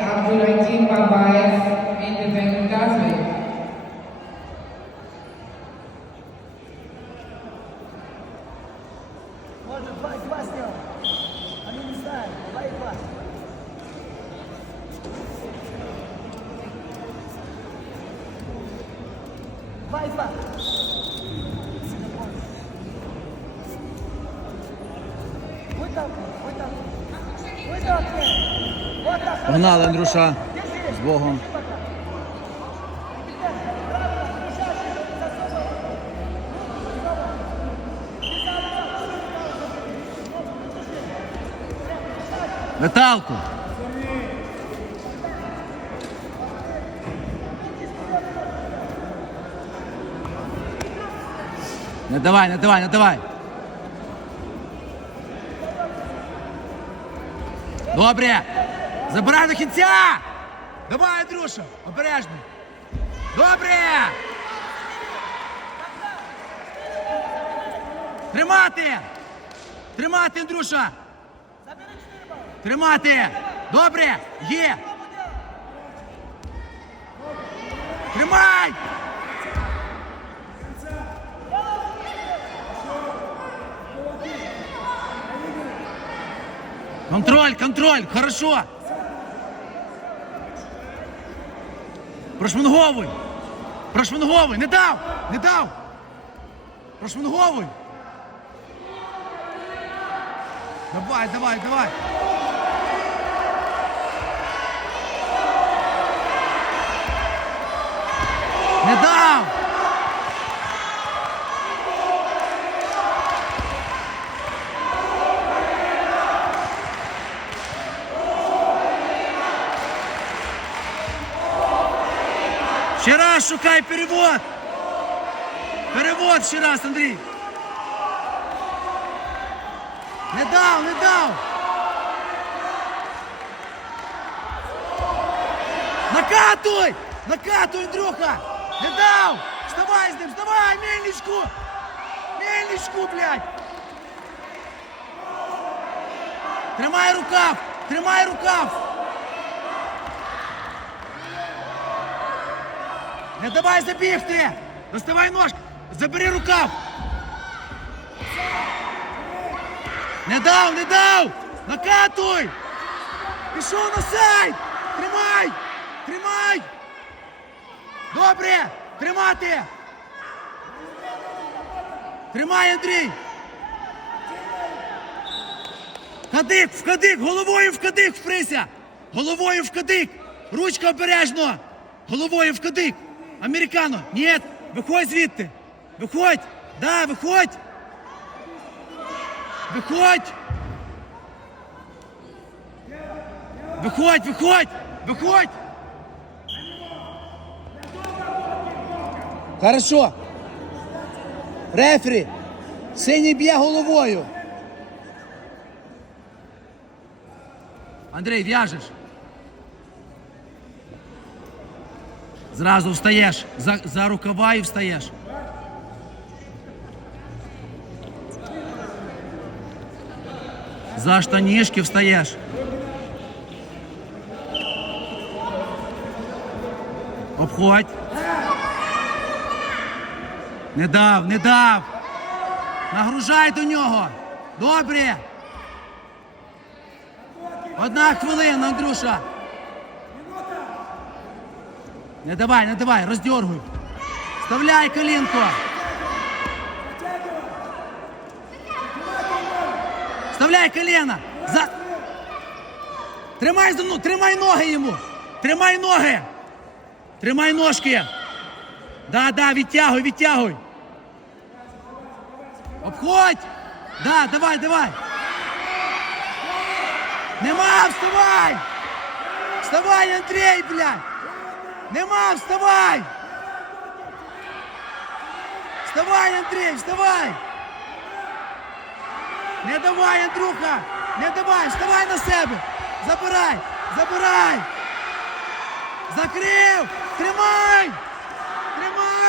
Abdulatif Babaev, independent Catholic. Vai, vai. Wake up, wake up. Wake up, man. знают. Два и два. Два и два. Вытолкни, вытолкни. Вытолкни. Вот так. Погнали, Андрюша. Держи. З Богом. Виталку. Не давай, не давай, не давай. Добре. Забирай до кінця. Давай, Андрюша, обережно. Добре. Тримати. Тримати, Андрюша. Тримати. Добре. Є. Тримай. Контроль, контроль, хорошо. Прошманговуй. Прошманговуй. Не дав. Не дав. Прошманговуй. Давай, давай, давай. Ще раз шукай перевод. Перевод ще раз, Андрій. Не дав, не дав. Накатуй! Накатуй, Андрюха! Не дав! Вставай з ним, вставай, мельничку! Мельничку, блядь! Тримай рукав! Тримай рукав! Не давай забігти! Доставай ножку! Забери рукав! Не дав, не дав! Накатуй! Пішов на сайт! Тримай! Тримай! Добре! Тримати! Тримай, Андрій! Кадик, в! Головою в вприся! Головою в кадик! Ручка обережно! Головою в кадик! Американо! Ні! Виходь звідти! Виходь! Да, виходь! Виходь! Виходь, виходь! Виходь! Хорошо. Рефері. Синій б'є головою. Андрій, в'яжеш. Зразу встаєш. За, за рукава і встаєш. За штанішки встаєш. Обходь. Не дав, не дав. Нагружай до нього. Добре. Одна хвилина, Андрюша. Не давай, не давай, роздергуй. Вставляй колінку. Вставляй коліна. За... Тримай, ну, тримай ноги йому. Тримай ноги. Тримай ножки. Да, да, відтягуй, відтягуй. Обходь. Да, давай, давай. Нема, вставай. Вставай, Андрій, блядь. Нема, вставай. Вставай, Андрій, вставай. Не давай, Андрюха. Не давай, вставай на себе. Забирай, забирай. Закрив. Тримай. Тримай.